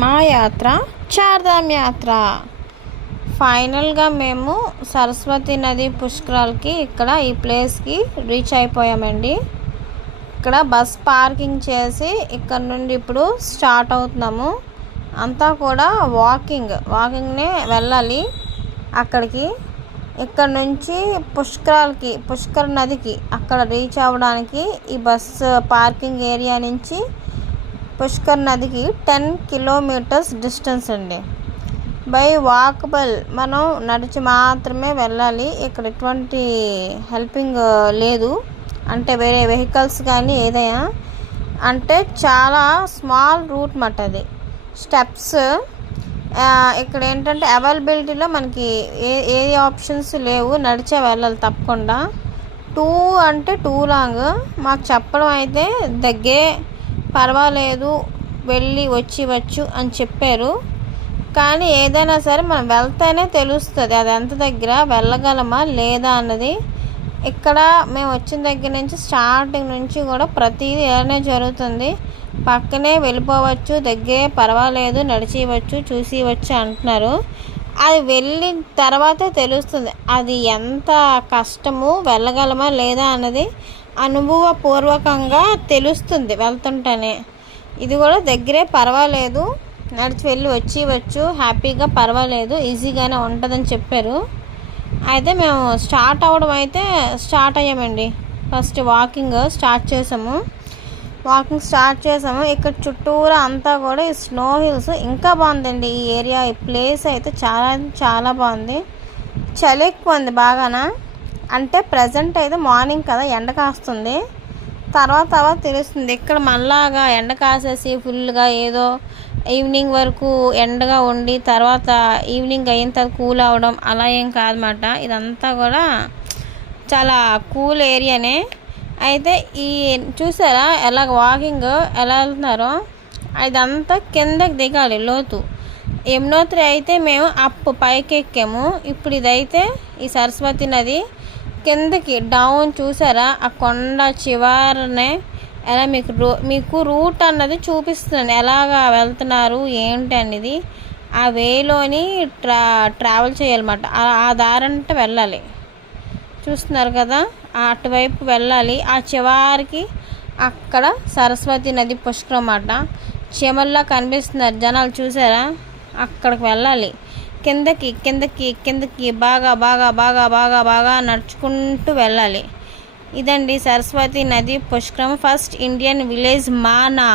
మా యాత్ర చార్ధామ్ యాత్ర. ఫైనల్గా మేము సరస్వతి నది పుష్కరాలకి ఇక్కడ ఈ ప్లేస్కి రీచ్ అయిపోయామండి. ఇక్కడ బస్ పార్కింగ్ చేసి ఇక్కడ నుండి ఇప్పుడు స్టార్ట్ అవుతున్నాము. అంతా కూడా వాకింగ్నే వెళ్ళాలి అక్కడికి. ఇక్కడ నుంచి పుష్కర నదికి అక్కడ రీచ్ అవ్వడానికి ఈ బస్సు పార్కింగ్ ఏరియా నుంచి పుష్కర్ నదికి 10 కిలోమీటర్స్ డిస్టెన్స్ అండి. బై వాకబుల్, మనం నడిచి మాత్రమే వెళ్ళాలి. ఇక్కడ ఎటువంటి హెల్పింగ్ లేదు, అంటే వేరే వెహికల్స్ కానీ ఏదైనా, అంటే చాలా స్మాల్ రూట్ మాట అది. స్టెప్స్ ఇక్కడ ఏంటంటే అవైలబిలిటీలో మనకి ఏ ఆప్షన్స్ లేవు, నడిచే వెళ్ళాలి తప్పకుండా. 2 అంటే 2 లాంగ్. మాకు చెప్పడం అయితే దగ్గరే, పర్వాలేదు వెళ్ళి వచ్చు అని చెప్పారు. కానీ ఏదైనా సరే మనం వెళ్తేనే తెలుస్తుంది అది ఎంత దగ్గర, వెళ్ళగలమా లేదా అన్నది. ఇక్కడ మేము వచ్చిన దగ్గర నుంచి స్టార్టింగ్ నుంచి కూడా ప్రతిదీ ఏదైనా జరుగుతుంది. పక్కనే వెళ్ళిపోవచ్చు, దగ్గరే, పర్వాలేదు నడిచివచ్చు, చూసివచ్చు అంటున్నారు. అది వెళ్ళిన తర్వాతే తెలుస్తుంది అది ఎంత కష్టము, వెళ్ళగలమా లేదా అన్నది అనుభవపూర్వకంగా తెలుస్తుంది వెళ్తుంటేనే. ఇది కూడా దగ్గరే, పర్వాలేదు నడిచి వెళ్ళి వచ్చు, హ్యాపీగా, పర్వాలేదు, ఈజీగానే ఉంటుందని చెప్పారు. అయితే మేము స్టార్ట్ అయ్యామండి. ఫస్ట్ వాకింగ్ స్టార్ట్ చేసాము. ఇక్కడ చుట్టూరా అంతా కూడా ఈ స్నో హిల్స్. ఇంకా బాగుందండి ఈ ఏరియా, ఈ ప్లేస్ అయితే చాలా చాలా బాగుంది. చలి ఎక్కువ ఉంది బాగానా, అంటే ప్రజెంట్ అయితే మార్నింగ్ కదా, ఎండ కాస్తుంది. తర్వాత తెలుస్తుంది ఇక్కడ మళ్ళాగా ఎండ కాసేసి ఫుల్గా ఏదో ఈవినింగ్ వరకు ఎండగా ఉండి తర్వాత ఈవినింగ్ అయిన తర్వాత కూల్ అవ్వడం అలా ఏం కాదన్నమాట. ఇదంతా కూడా చాలా కూల్ ఏరియానే. అయితే ఈ చూసారా వాకింగ్ ఎలా వెళ్తున్నారో, ఇదంతా కిందకి దిగాలి లోతు. యమునోత్రి అయితే మేము పైకి ఎక్కాము. ఇప్పుడు ఇదైతే ఈ సరస్వతి నది కిందకి డౌన్. చూసారా ఆ కొండ చివరనే ఎలా మీకు రూట్ అన్నది చూపిస్తున్నాను, ఎలాగా వెళ్తున్నారు ఏంటి అనేది. ఆ వేలోని ట్రావెల్ చేయాలన్నమాట. ఆ దారంటే వెళ్ళాలి. చూస్తున్నారు కదా, అటువైపు వెళ్ళాలి. ఆ చివరికి అక్కడ సరస్వతి నది పుష్కరం అన్నమాట. చీమల్లా కనిపిస్తున్నారు జనాలు, చూసారా. అక్కడికి వెళ్ళాలి, కిందకి బాగా నడుచుకుంటూ వెళ్ళాలి. ఇదండి సరస్వతి నది పుష్కరం. ఫస్ట్ ఇండియన్ విలేజ్ మానా.